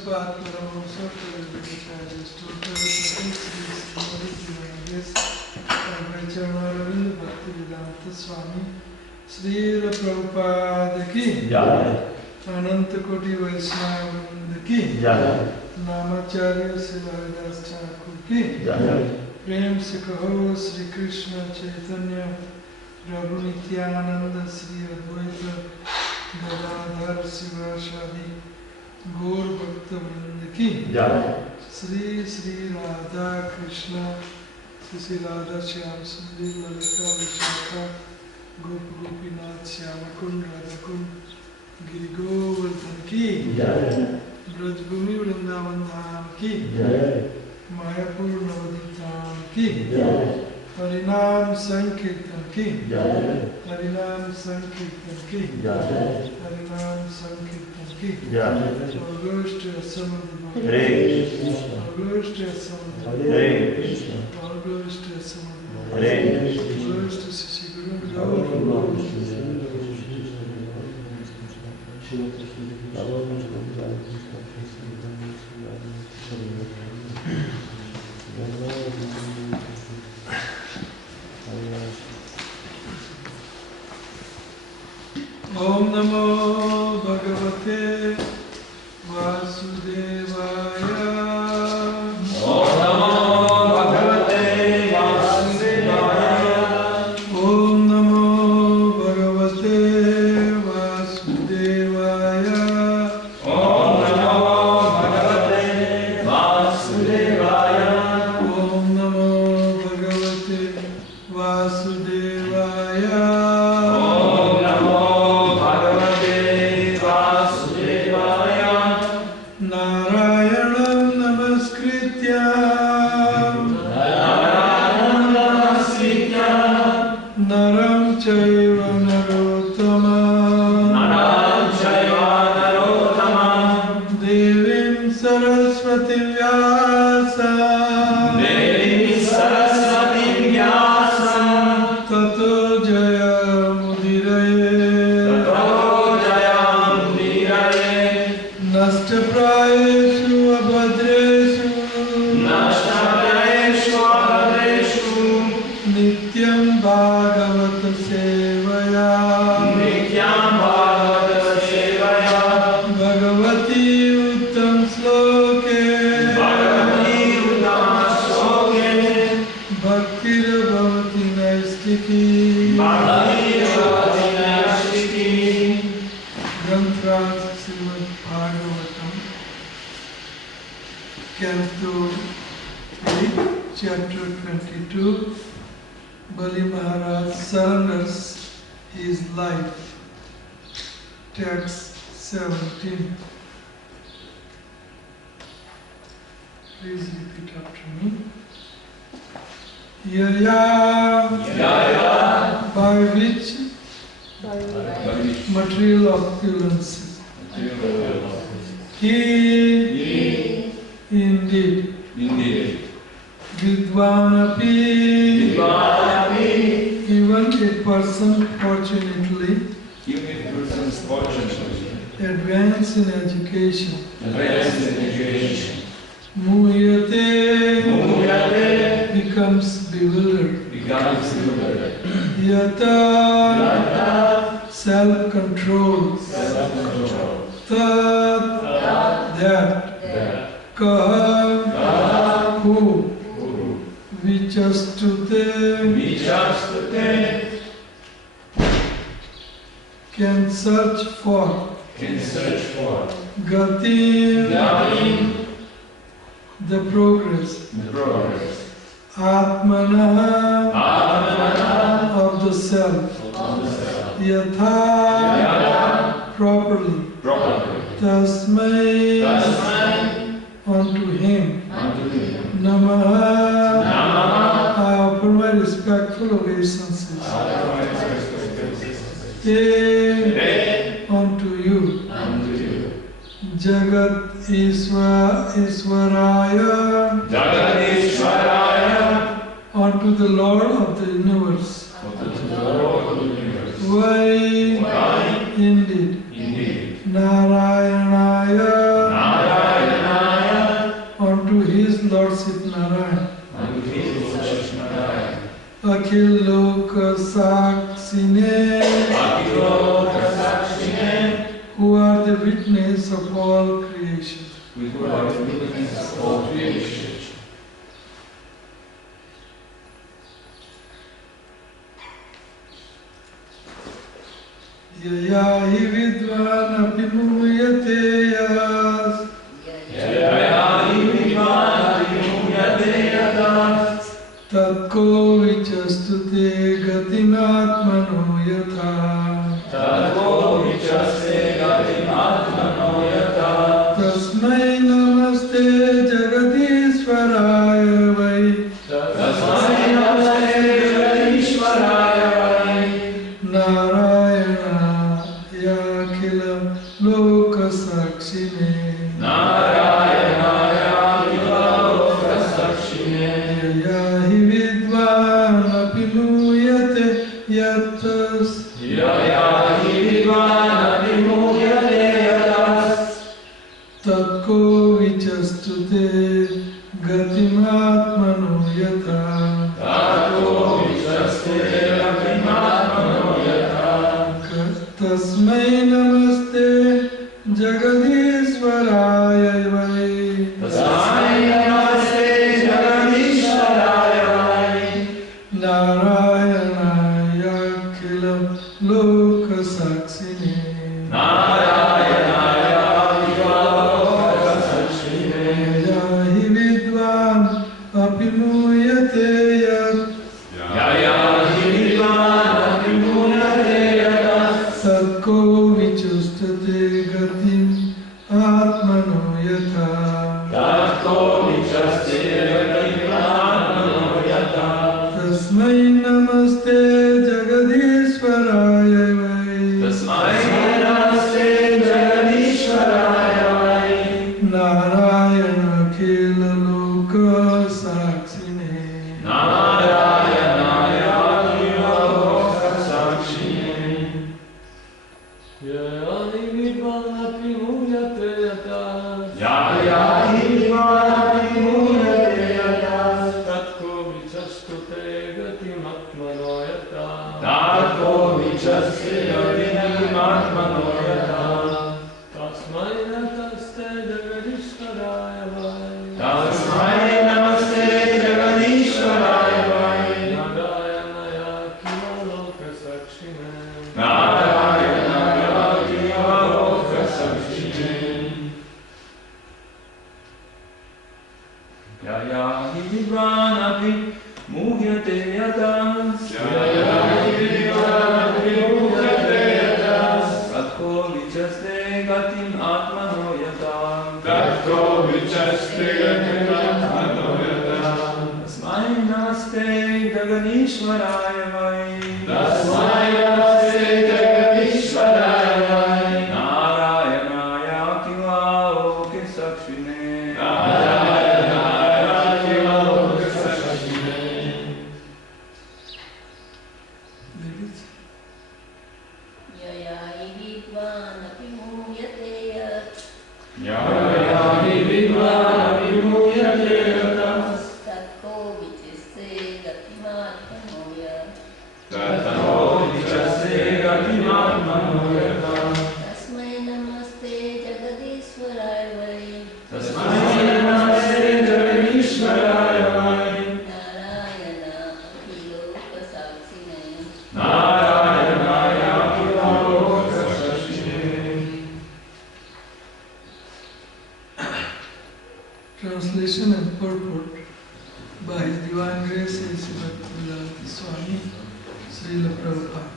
Prabhupada Paramahamsa Prabhupada Srimad Bhaktivedanta Swami Sri Prabhupada ki Ananta Koti Vaishnava ki Namacharya Siddhardas Thakur ki Prem se kaho Sri Krishna Chaitanya Prabhu Nityananda Sri Advaita Gadadhar Sivasadi Gaur Bhakta Vrinda ki Sri Sri Radha Krishna Sri Radha Shyam Sundari Lalita Vishaka Gop Gopinath Shyamakund Radhakund Giri Govardhan ki Brajbhumi Vrindavan Dham ki Mayapur Navadip Dham ki Harinam Sankirtan ki Harinam Sankirtan ki Harinam Sankirtan ki August Samadhi August Samadhi August Samadhi August Sisi Guru Om Namo Bhagavate Vasudevaya. Om Namo Bhagavate Vasudevaya. Om Namo Bhagavate Vasudevaya. Om Namo Bhagavate Vasudevaya. Om Namo Bhagavate Vasudevaya. Srimad Bhagavatam, Canto 8, Chapter 22. Bali Maharaj surrenders his life. Text 17. Please repeat after me. Yaya, by which material opulences. He indeed. Vidvanapi, even a person fortunately advanced in education. Muyate, becomes bewildered. Yata, self-control. Tat, that. Kaha, who. Vichastute, can search for. Gati, the progress. Atmana, of the self. Yatha, properly. Tasmai, unto him. Namaha, I offer my respectful obeisances. Te, unto you. Jagat Iswaraya, unto the Lord of the universe. Why, indeed. Narayanaya, Loka Sakshine, who are the witness of all creation. Yaya hi vidvan apimuyate yas, tatko vichastute gatimatmano yatha, tasmai namaste jagadishwaraya vai, narayana yakila loka sakshine, yaya hi vidvan apimuyate yatas, tatko vichastute gatimatmano yatha, tasmai namaste jagadishwaraya vai, narayana yakila loka sakshine, yaya hi vidvan apimuyate yat, tatko vichastate gatim atmano yatha, tasmai namaste jagadishwaraya vai, narayana khela loka sakshine, Translation and purport by His Divine Grace Srimad Swami Srila Prabhupada.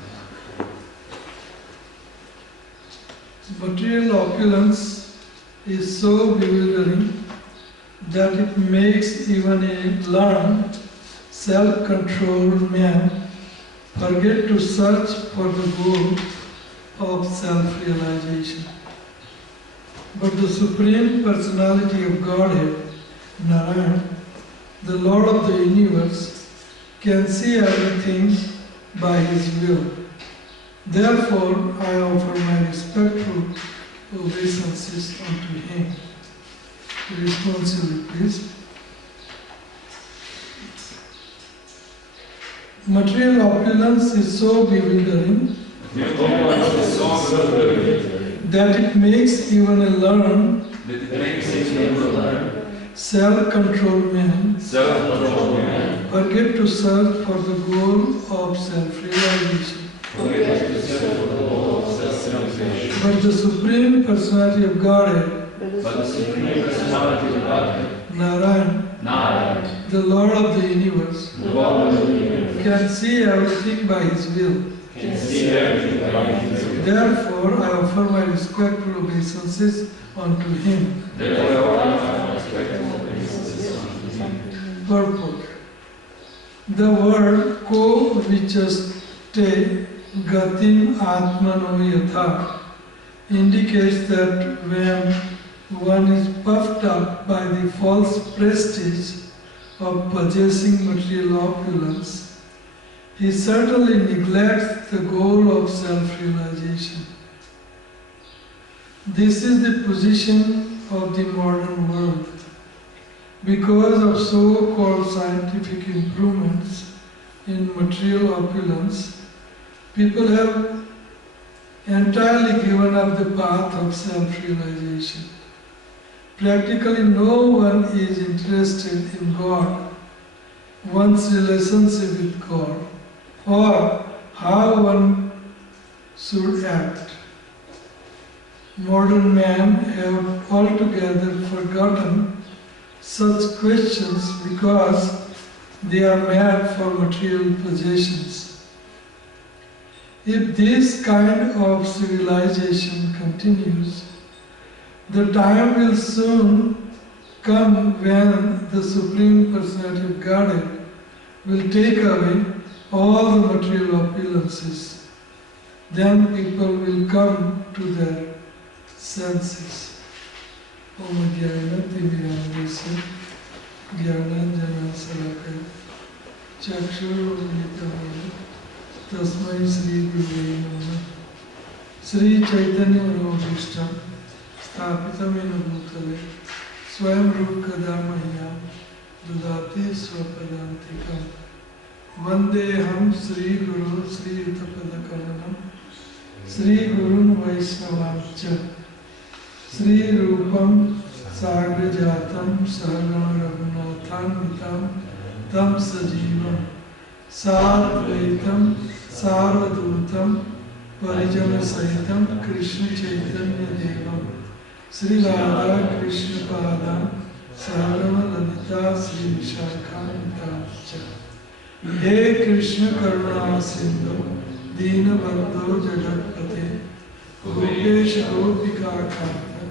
Material opulence is so bewildering that it makes even a learned, self-controlled man forget to search for the goal of self-realization. But the Supreme Personality of Godhead, Narayana, the Lord of the universe, can see everything by His will. Therefore, I offer my respectful obeisances unto Him. Responsibly, please. Material opulence is so bewildering that it makes even a learned, self-controlled man forget to search for the goal of self-realization. But the Supreme Personality of Godhead, Narayan, the Lord of the universe, can see everything by His will. Therefore, I offer my respectful obeisances unto Him. Purport. The word ko vichaste gatim atmano yatha indicates that when one is puffed up by the false prestige of possessing material opulence, he certainly neglects the goal of self-realization. This is the position of the modern world. Because of so-called scientific improvements in material opulence, people have entirely given up the path of self-realization. Practically no one is interested in God, one's relationship with God, or how one should act. Modern men have altogether forgotten such questions because they are mad for material possessions. If this kind of civilization continues, the time will soon come when the Supreme Personality of Godhead will take away all the material opulences. Then people will come to their senses. Om Jnana Timirandasya Jnananjana Salakaya Chakshurumilitamaya Tasmai Sri Gurave Namah Sri Chaitanya Manobhishtam Sthapitam Yena Bhutale Swayam Rupkada Mahyam Dudati Swapadantikam Vandeham Sri Guru Sri Yutapadakamanam Sri Gurun Vaishnavamcha Sri Rupam Sagrajatam Sahagana Raghunathanvitam Tam Sajivam Sadvaitam Sarvadutam Parijana Sahitam Krishna Chaitanya Devam Sri Radha Krishna Padam Sahagana Lalita Sri Vishakhanitacha He Krishna Karuna Sindhu Dina Bandho Jagatpate Gopesha Gopika Kanta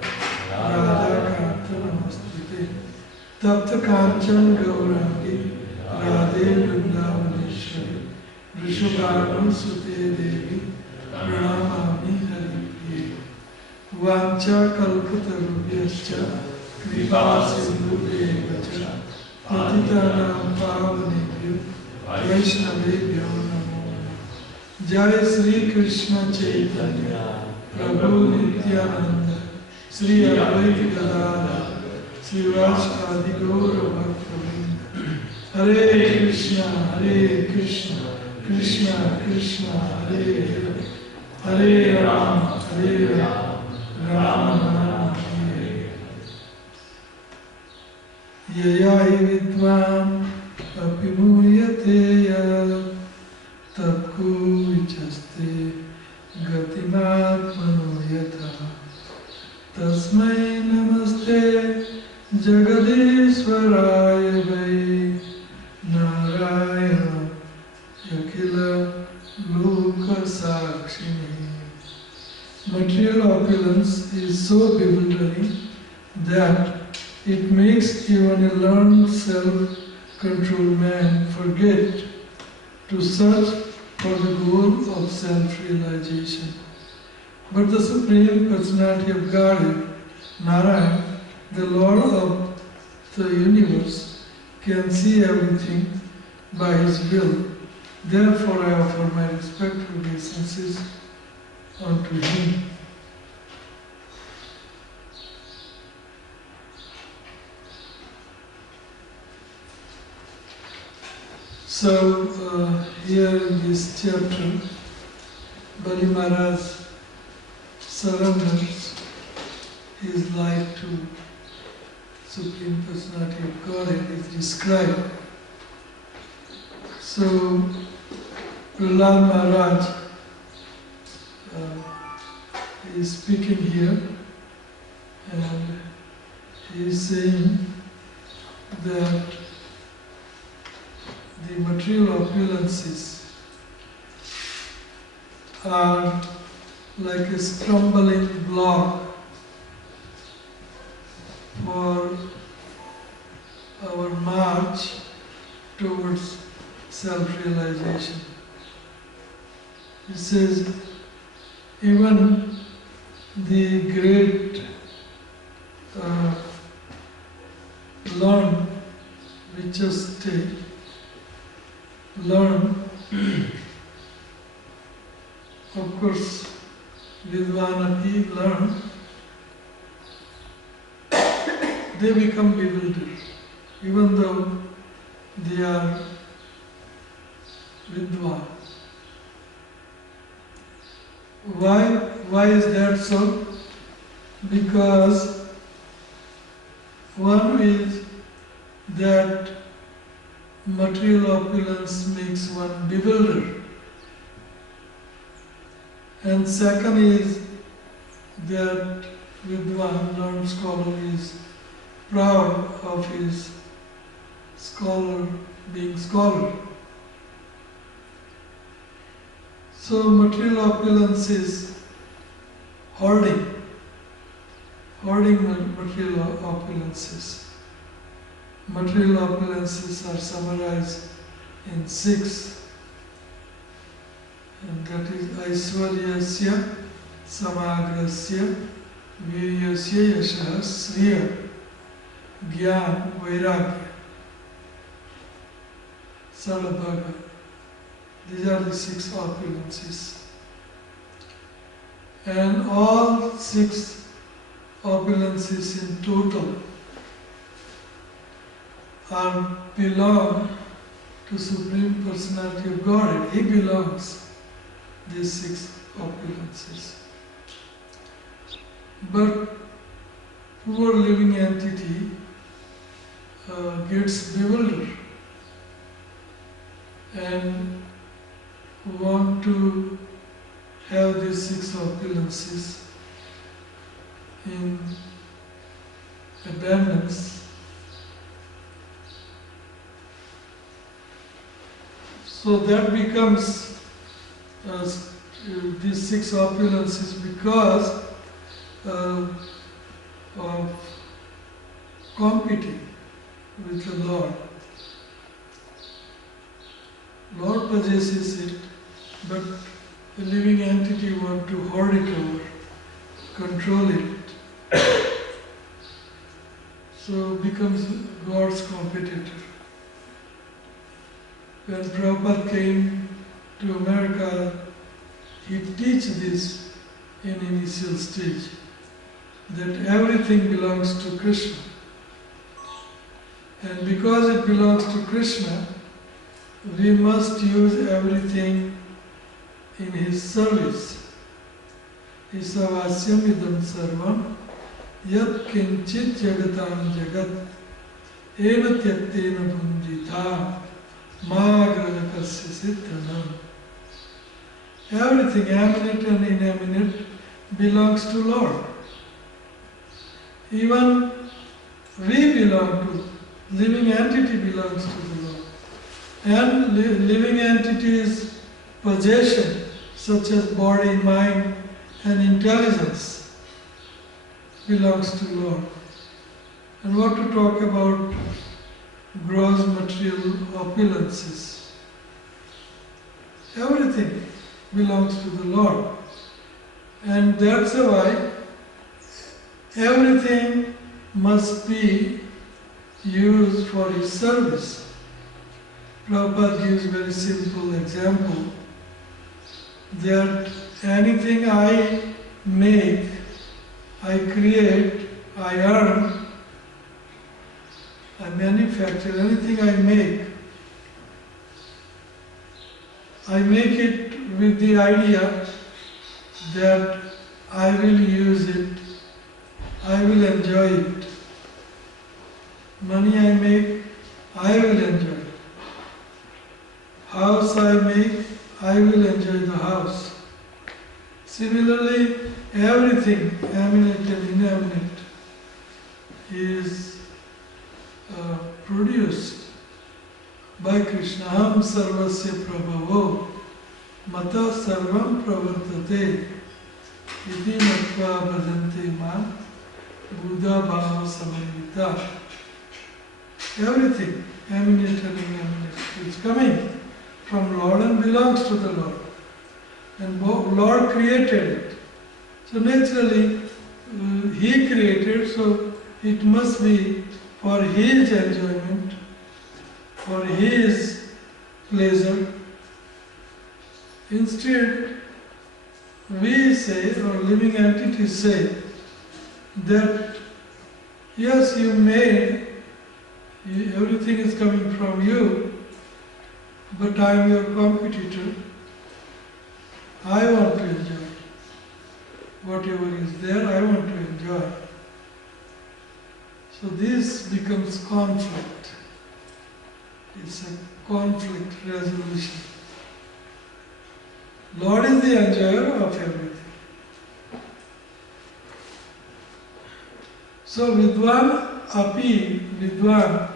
Radha Kanta Namastute Tapta Kanchan Gaurangi Radhe Vrindavaneshwari Vrishabhanam Sute Devi Pranamami Haripriye Vancha Kalpatarubhyascha Kripa Sindhu Devacha Patitanam Pavanebhyo Vaishnavebhyo Namo Jai Sri Krishna Chaitanya Prabhu Nityananda Sri Advaita Gadadhara Sri Vasadi Gaura Bhaktavinda Hare Krishna Krishna Krishna Hare Hare Hare Rama Rama Rama Hare Yaya Vidvam Apimuyate Yad Tapku Vichaste Gatimatmano Yatha Tasmai Namaste Jagadishwaraya Vai Narayana Yakila Loka Sakshini. Material opulence is so bewildering that it makes even a learned self-controlled man forget to search for the goal of self-realization. But the Supreme Personality of Godhead, Narayan, the Lord of the universe, can see everything by His will. Therefore, I offer my respectful obeisances unto Him. So, here in this chapter, Bali Maharaj surrenders his life to Supreme Personality of Godhead is described. So, Prahlad Maharaj is speaking here, and he is saying that the material opulences are like a stumbling block for our march towards self-realization. He says, even the great learn, richest state, learn, of course, Vidvanati learn, they become bewildered, even though they are Vidvan. Why is that so? Because one is that material opulence makes one bewildered. And second is that Vidwan, learned scholar, is proud of his scholar being scholar. So material opulence is hoarding material opulences. Material opulences are summarized in 6, and that is Aishwaryasya, Samagrasya, Viryasya, Yashah, Sriya, Gyan, Vairagya, Salabhaga. These are the 6 opulences. And all 6 opulences in total belong to Supreme Personality of Godhead. He belongs these 6 opulences. But poor living entity gets bewildered and want to have these 6 opulences in abundance. So that becomes these 6 opulences because of competing with the Lord. Lord possesses it, but the living entity wants to hoard it over, control it. So becomes God's competitor. When Prabhupada came to America, he teach this in initial stage, that everything belongs to Krishna. And because it belongs to Krishna, we must use everything in his service. Isavasyam idam sarvam yat kinchit jagatam jagat ena tyaktena bhunjita maagradakasya siddhanam. Everything, eminent and inanimate, belongs to Lord. Even we belong to, living entity belongs to the Lord. And living entities' possession, such as body, mind, and intelligence, belongs to Lord. And what to talk about gross material opulences? Everything belongs to the Lord. And that's why everything must be used for his service. Prabhupada gives a very simple example that anything I make, I create, I earn, I manufacture, anything I make I make it with the idea that I will use it, I will enjoy it. Money I make, I will enjoy. House I make, I will enjoy the house. Similarly, everything, eminent and ineminent, is produced by Krishna. Aham sarvasya prabhavo mata sarvam pravartate iti matva bhajante man buddha bhava samayita. Everything, eminent and ineminent, is coming from Lord and belongs to the Lord. And Lord created it. So naturally, He created, so it must be for His enjoyment, for His pleasure. Instead, we say, or living entities say, that yes, you made, everything is coming from you, but I am your competitor. I want to enjoy. Whatever is there, I want to enjoy. So this becomes conflict. It's a conflict resolution. Lord is the enjoyer of everything. So Vidwan Api, Vidwan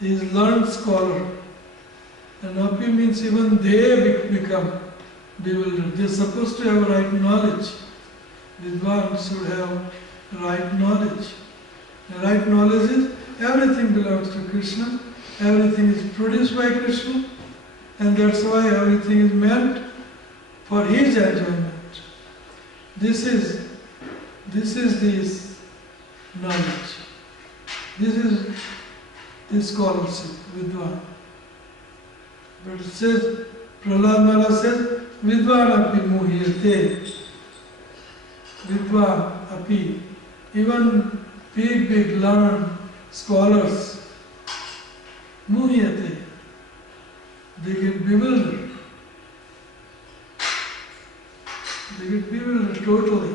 is learned scholar. And Api means even they become bewildered. They are supposed to have right knowledge. Vidwan should have right knowledge. The right knowledge is everything belongs to Krishna, everything is produced by Krishna, and that's why everything is meant for His enjoyment. This is this knowledge. This is the scholarship, Vidwan. But it says, Prahlad Maharaj says, Vidwan api muhyate. Vidwan api. Even big learned scholars, muhyate. They get bewildered. They get bewildered totally.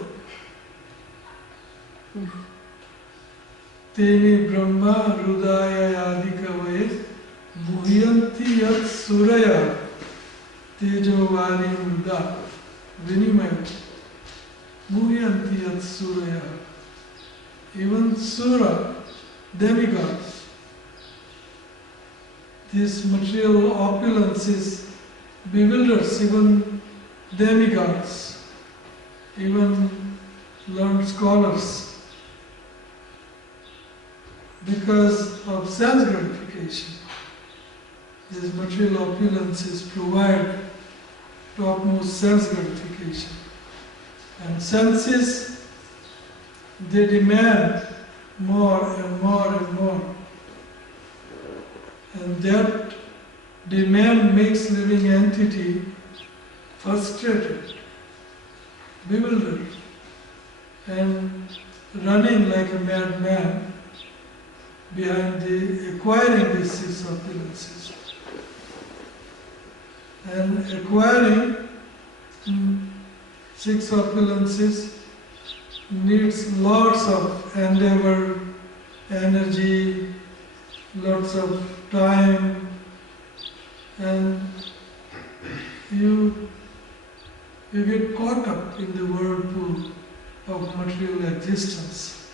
Teni Brahma Rudaya Adikavaye Muhyanti Yat Suraya Tejovari Murda Vinimaya Muhyanti Yat Suraya. Even Sura, demigods, this material opulence bewilders even demigods, even learned scholars, because of sense gratification. These material opulences provide topmost sense gratification. And senses, they demand more and more and more. And that demand makes living entity frustrated, bewildered, and running like a madman behind acquiring these six opulences. And acquiring six opulences needs lots of endeavor, energy, lots of time, and you get caught up in the whirlpool of material existence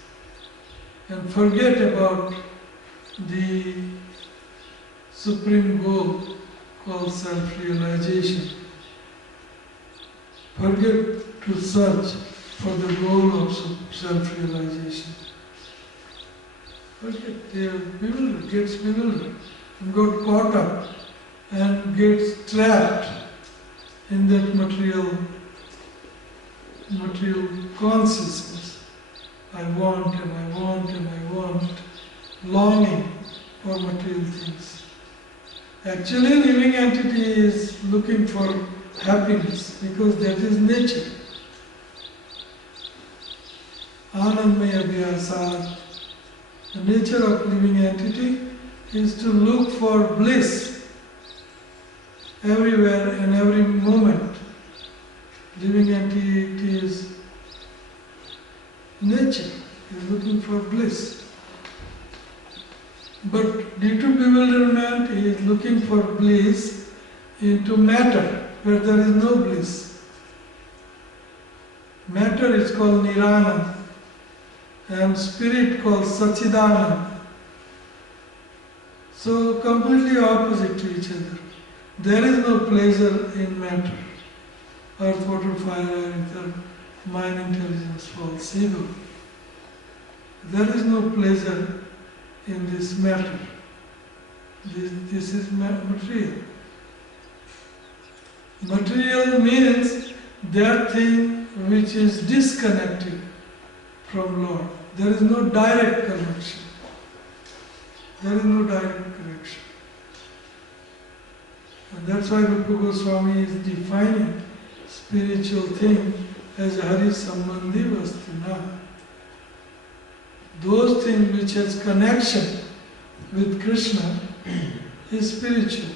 and forget about the supreme goal called self-realization. Forget to search for the goal of self-realization. Forget, gets bewildered, and got caught up and gets trapped in that material consciousness. I want and I want and I want, longing for material things. Actually, living entity is looking for happiness because that is nature. Anandmaya Vyasad. The nature of living entity is to look for bliss everywhere and every moment. Living entity is nature, is looking for bliss. But due to bewilderment, he is looking for bliss into matter, where there is no bliss. Matter is called Nirana, and spirit called Satchidananda. So completely opposite to each other. There is no pleasure in matter. Earth, water, fire, air, ether, mind, intelligence, false ego. There is no pleasure in this matter. This is material. Material means that thing which is disconnected from Lord. There is no direct connection. There is no direct connection. And that's why Rupa Goswami is defining spiritual thing as Hari Sambandhi Vastuna. Those things which has connection with Krishna is spiritual.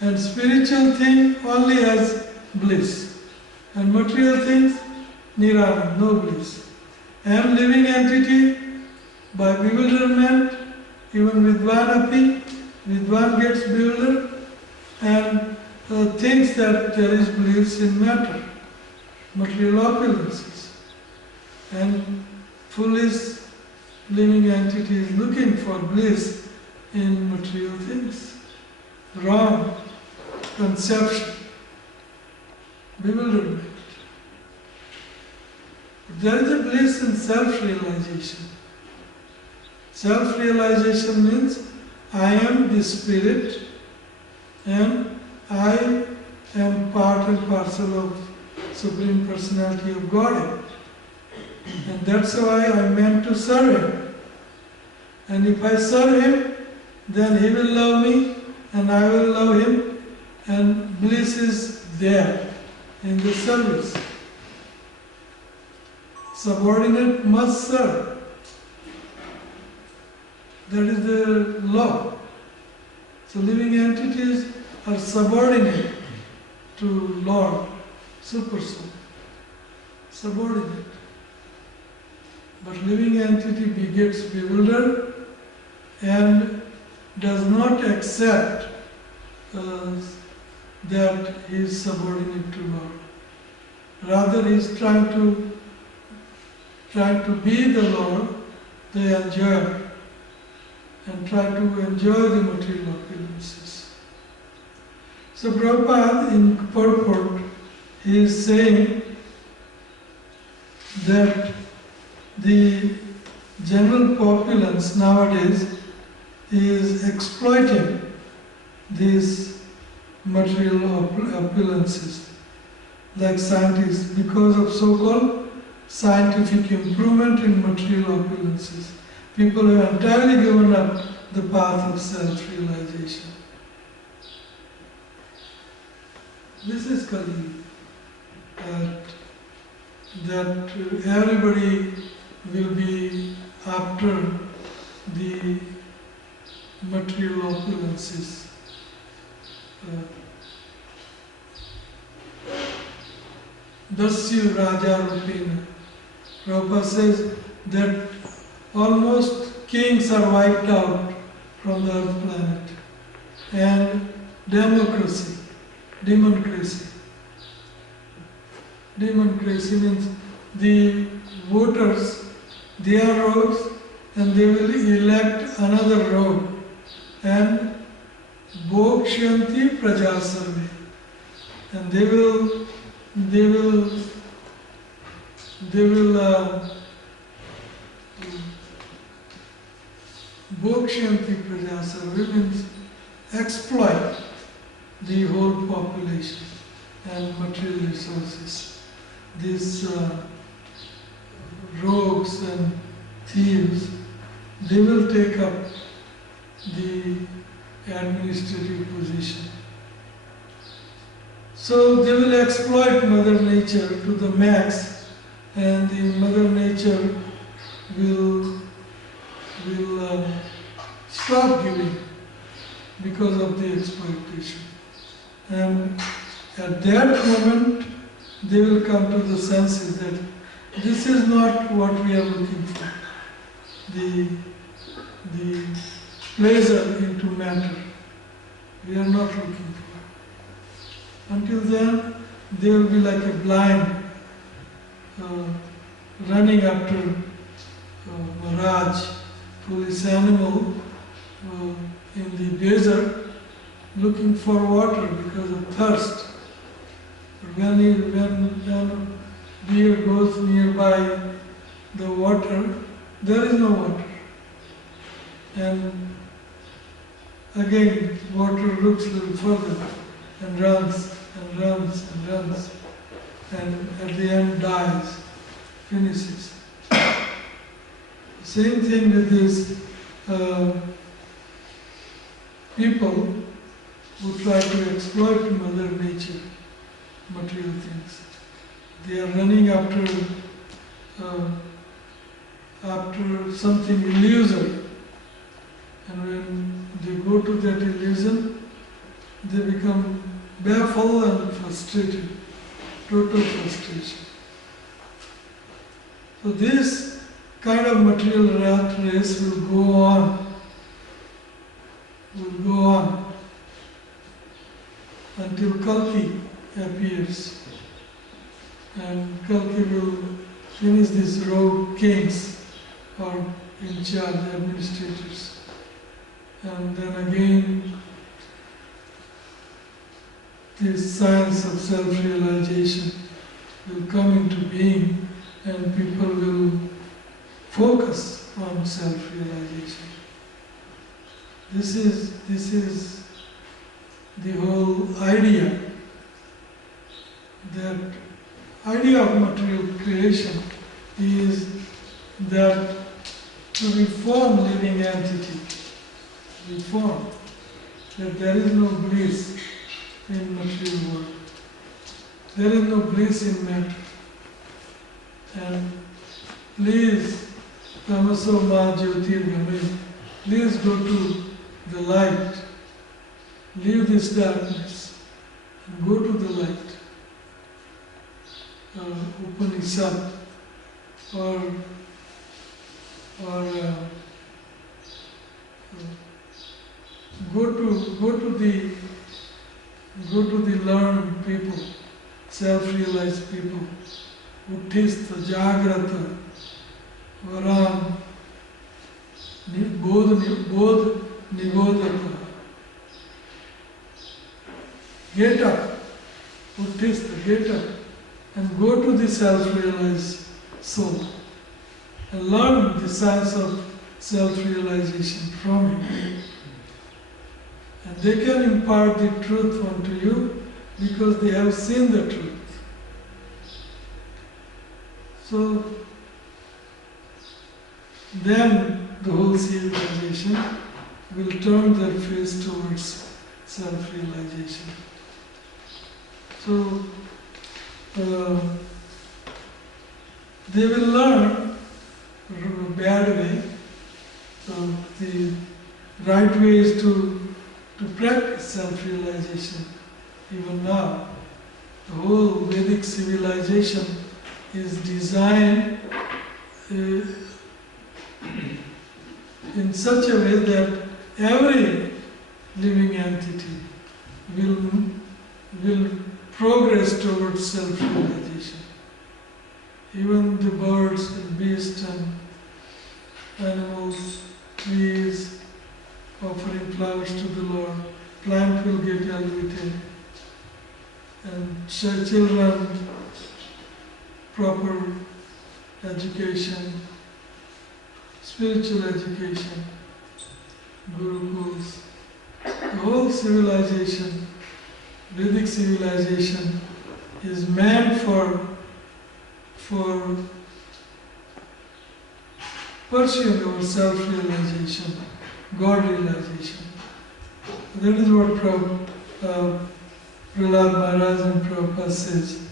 And spiritual thing only has bliss. And material things, nirvana, no bliss. And living entity, by bewilderment, even Vidvanapi, Vidvan gets bewildered and thinks that there is bliss in matter, material opulences. And foolish living entity is looking for bliss in material things. Wrong conception, bewilderment. There is a bliss in self-realization. Self-realization means I am the spirit and I am part and parcel of Supreme Personality of Godhead. And that's why I am meant to serve Him. And if I serve Him, then He will love me and I will love Him, and bliss is there in the service. Subordinate must serve. That is the law. So living entities are subordinate to Lord, Super Soul. Subordinate. But living entity gets bewildered and does not accept that he is subordinate to Lord. Rather, he is trying to be the Lord, the enjoyer, and try to enjoy the material opulences. So Prabhupada in purport, he is saying that the general populace nowadays is exploiting these material opulences, like scientists, because of so-called scientific improvement in material opulences. People have entirely given up the path of self-realization. This is Kali, that everybody will be after the material opulences. Dasya Raja Rupena. Prabhupada says that almost kings are wiped out from the earth planet. And democracy. Democracy means the voters, they are rogues and they will elect another rogue. And Bhokshanti Prajasarve. And they will Bhokshanti Prajasarve means exploit the whole population and material resources. These rogues and thieves, they will take up the administrative position. So they will exploit Mother Nature to the max, and the Mother Nature will stop giving because of the exploitation. And at that moment, they will come to the senses that this is not what we are looking for. The pleasure into matter. We are not looking for. Until then, they will be like a blind running after Mirage, foolish animal in the desert, looking for water because of thirst. But when deer goes nearby the water, there is no water. And again, water looks a little further and runs and runs and runs, and at the end dies, finishes. Same thing with these people who try to exploit Mother Nature, material things. They are running after something illusory. And when they go to that illusion, they become baffled and frustrated, total frustration. So this kind of material rat race will go on until Kalki appears. And Kalki will finish these rogue kings or in charge administrators. And then again, this science of self-realization will come into being, and people will focus on self-realization. This is the whole idea. That idea of material creation is that to reform living entity, reform, that there is no bliss in material world. There is no bliss in matter. And please, Tamaso Ma Jyotirgamaya, please go to the light. Leave this darkness and go to the light. Upanishad or go to the learned people, self-realized people, Uttista, Jagrata, Varam, Bodh, Nigodhata. Get up, Uttista, get up, and go to the self-realized soul and learn the science of self-realization from him. And they can impart the truth unto you because they have seen the truth. So then the whole civilization will turn their face towards self-realization. So they will learn a bad way. So the right way is to practice self-realization. Even now, the whole Vedic civilization is designed in such a way that every living entity will progress towards self-realization. Even the birds and beasts and animals, trees, offering flowers to the Lord, plant will get elevated, and children, proper education, spiritual education, gurukuls. The whole civilization, Vedic civilization, is meant for pursuing our self-realization, God realization. That is what Prahlad Maharaj and Prabhupada says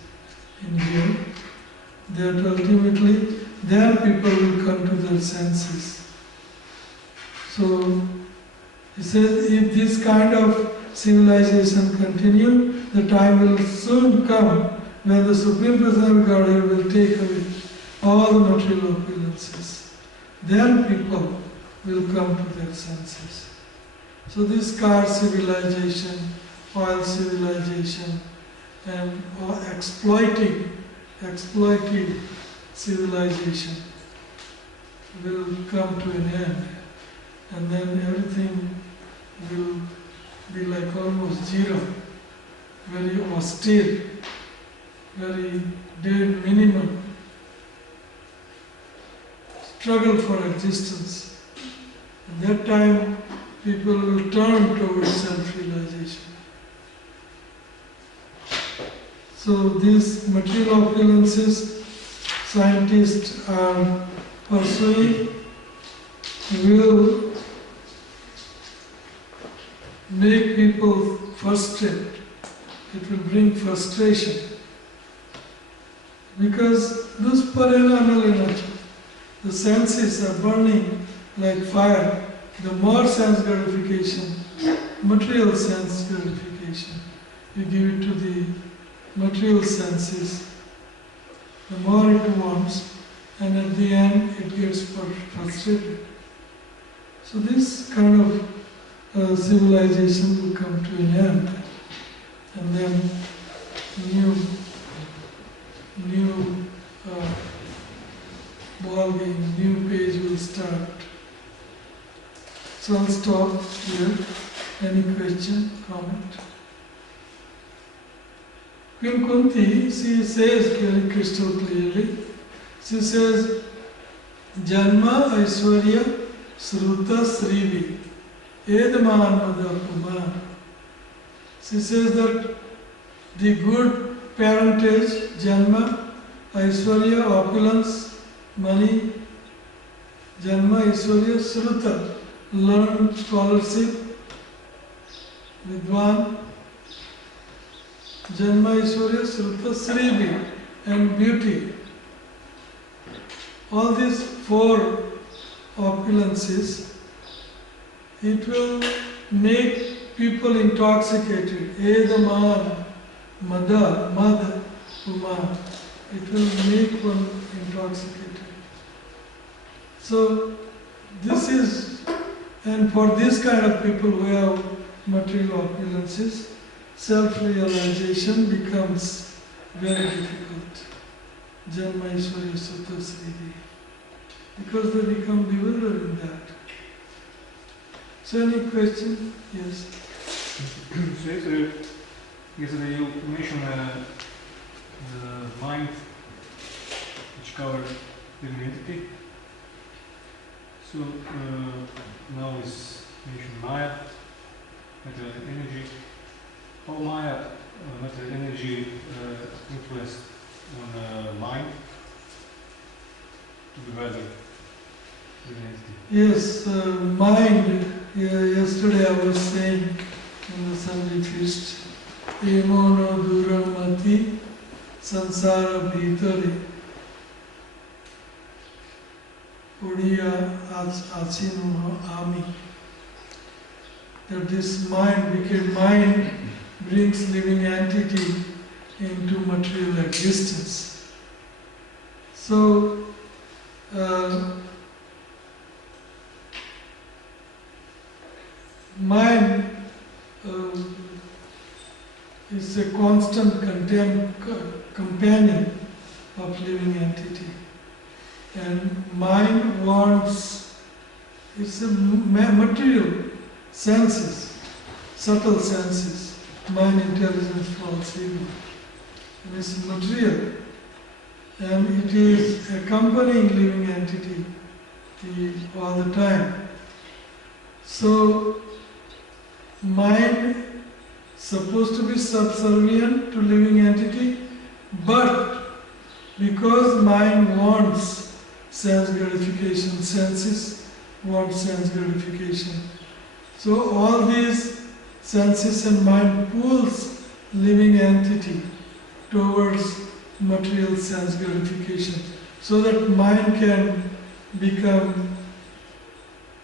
in here, that ultimately then people will come to their senses. So he says, if this kind of civilization continue, the time will soon come when the Supreme Personality of Godhead will take away all the material opulences. Then people will come to their senses. So this car civilization, oil civilization, and exploitive civilization will come to an end, and then everything will be like almost zero, very austere, very dead minimum, struggle for existence. At that time, people will turn towards self-realization. So these material opulences scientists are pursuing will make people frustrated. It will bring frustration. Because those parananalina, the senses are burning like fire. The more sense gratification, material sense gratification, you give it to the material senses, the more it wants, and at the end it gets frustrated. So this kind of civilization will come to an end, and then new ball game, new page will start. So I'll stop here. Any question, comment? Queen Kunti, she says very crystal clearly, she says, Janma Aishwarya Sruta Srivi Edman Madapuma. She says that the good parentage, Janma, Aishwarya, opulence, money, Janma Aishwarya Sruta, learned scholarship, Vidwan, Janma Aishwarya Sruta Srivi, and beauty. All these four opulences, it will make people intoxicated. Edaman, Mada, Uma. It will make one intoxicated. So this is, and for this kind of people who have material opulences, self-realization becomes very difficult. Janma Aishwarya Sutta Srivi. Because they become bewildered in that. So any question? Yes. So yesterday you mentioned the mind which covers living entity. So now is mentioned Maya, matter energy. How Maya, matter energy influenced on mind to be better living entity? Yes, mind. Yesterday I was saying in the Sunday feast, Emono Duramati Sansara Bhitare Odiya Achinu Ami. That this mind, wicked mind, brings living entity into material existence. So, mind is a constant companion of living entity. And mind wants, it's a material senses, subtle senses, mind, intelligence, false ego. And it's material. And it is accompanying living entity all the time. So, mind supposed to be subservient to living entity, but because mind wants sense gratification, senses want sense gratification. So all these senses and mind pulls living entity towards material sense gratification, so that mind can become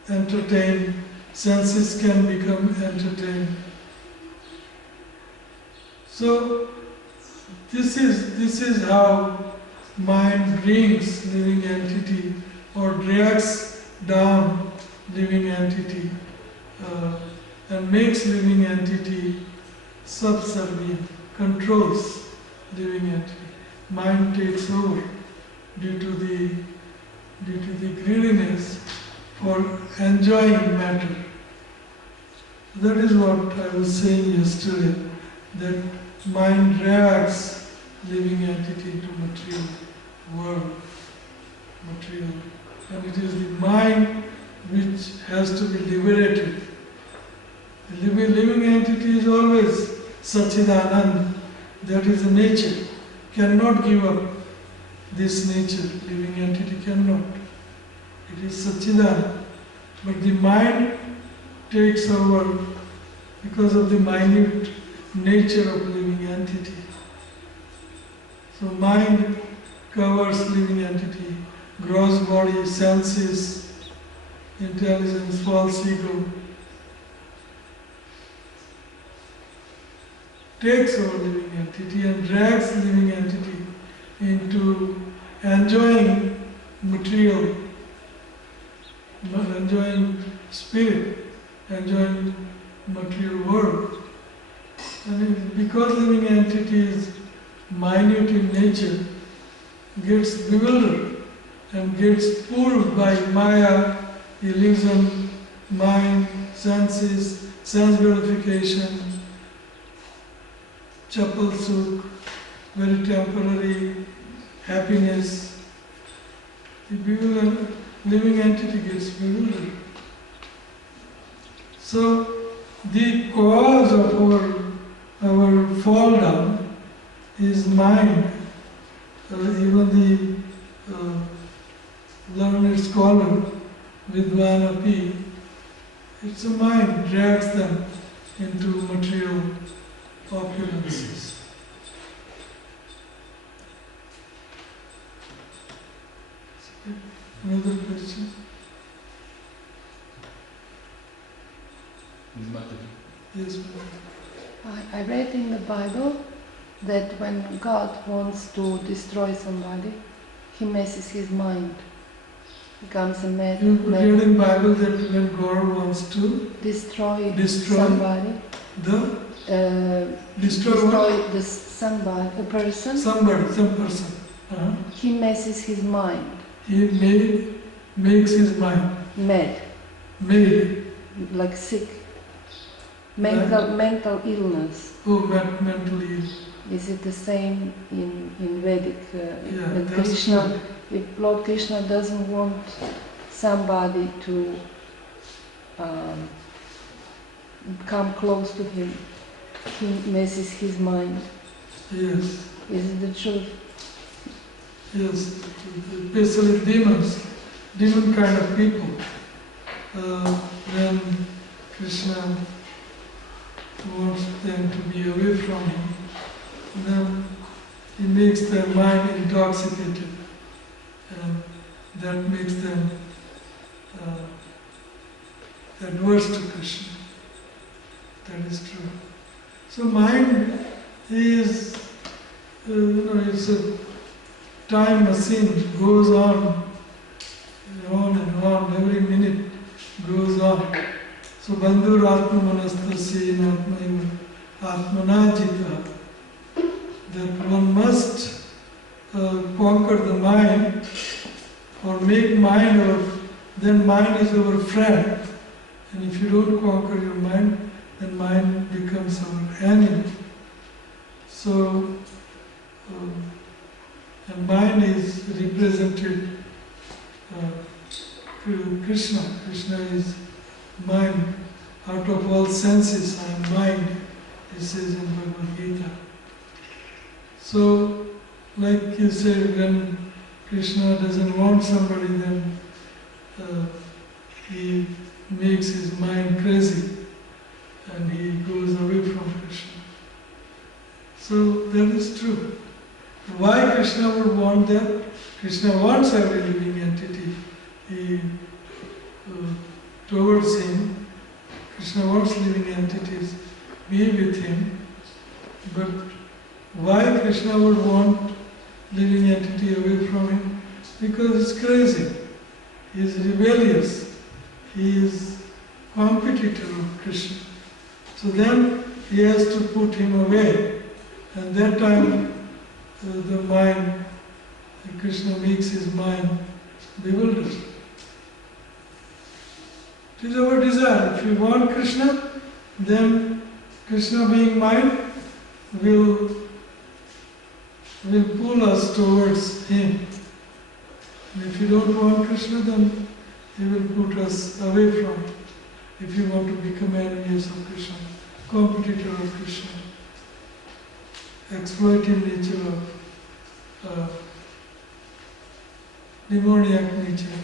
entertained, senses can become entertained, So this is how mind brings living entity or drags down living entity and makes living entity subservient, controls living entity. Mind takes over due to the greediness for enjoying matter. That is what I was saying yesterday, that mind drags living entity into material world, material. And it is the mind which has to be liberated. The living entity is always Satchidanand, that is the nature, cannot give up this nature, living entity cannot. It is Satchidanand. But the mind takes over because of the minute nature of living entity. So mind covers living entity, gross body, senses, intelligence, false ego, takes over living entity and drags living entity into enjoying material, enjoying spirit, enjoying material world. And because living entity is minute in nature, gets bewildered and gets pulled by Maya, illusion, mind, senses, sense gratification, chapal sukh, very temporary happiness. The living entity gets bewildered. So the cause of our fall down is mind. Even the learned scholar, Vidvanapi, it's a mind drags them into material opulences. Another question? Yes, ma'am. I read in the Bible that when God wants to destroy somebody, he messes his mind. Becomes a mad. You read in Bible that when God wants to destroy somebody, destroy the somebody, a person. Some person. He messes his mind. He makes his mind mad. Made. Like sick. Mental illness. Oh, mental illness. Is it the same in Vedic? Yeah, Krishna, true. if Lord Krishna doesn't want somebody to come close to him, he messes his mind. Yes. Is it the truth? Yes, especially demon kind of people. When Krishna wants them to be away from him, then he makes their mind intoxicated, and that makes them adverse to Krishna. That is true. So mind is, it's a time machine. It goes on and on, every minute goes on. So bandhur atma manastasya atma atmanajita, that one must conquer the mind or make mind then mind is our friend. And if you don't conquer your mind, then mind becomes our enemy. So, and mind is represented Krishna. Krishna is mind. Out of all senses, I am mind. He says in Bhagavad Gita. So, like you said, when Krishna doesn't want somebody, then he makes his mind crazy and he goes away from Krishna. So that is true. Why Krishna would want that? Krishna wants every living entity. He, towards him, Krishna wants living entities be with him, But why Krishna would want living entity away from him? Because he's crazy, he is rebellious, he is competitor of Krishna. So then he has to put him away. And that time the mind, Krishna makes his mind bewildered. It is our desire. If we want Krishna, then Krishna being mind will pull us towards him. And if you don't want Krishna, then he will put us away from him. If you want to become enemies of Krishna, competitor of Krishna, exploiting nature of demoniac nature,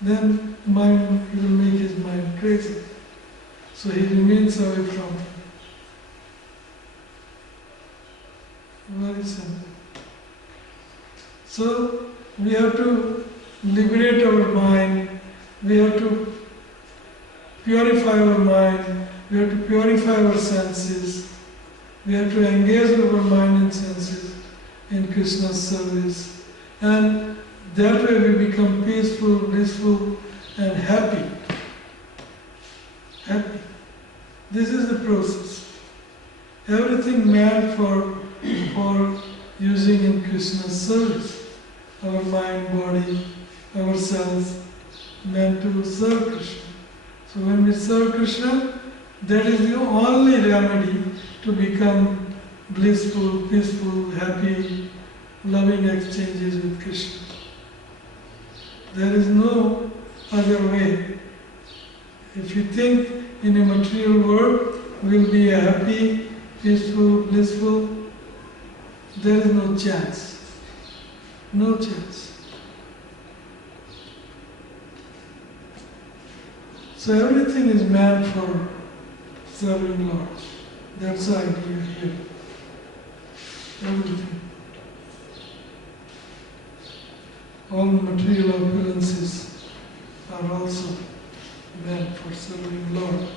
then mind, he will make his mind crazy. So he remains away from him. Very simple. So we have to liberate our mind, we have to purify our mind, we have to purify our senses, we have to engage our mind and senses in Krishna's service. And that way we become peaceful, blissful and happy. Happy. This is the process. Everything meant for using in Krishna's service. Our mind, body, our cells meant to serve Krishna. So when we serve Krishna, that is the only remedy to become blissful, peaceful, happy, loving exchanges with Krishna. There is no other way. If you think in a material world we'll be happy, peaceful, blissful, there is no chance. No chance. So everything is meant for serving Lord. That's the idea here. Everything. All material opulences are also meant for serving Lord.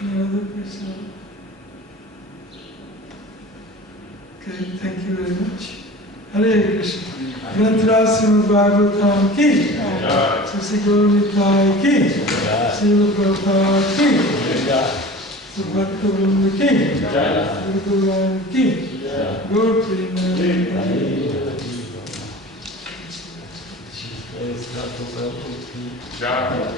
Any other question? Okay, thank you very much. Hare Krishna. Granthra Srimad Bhagavatam ki, Sisi Gaur Nitai ki, Srila Prabhupada ki, Subhakta Vrinda ki, Guru Govind ki, Gaur Premanandi. Jai.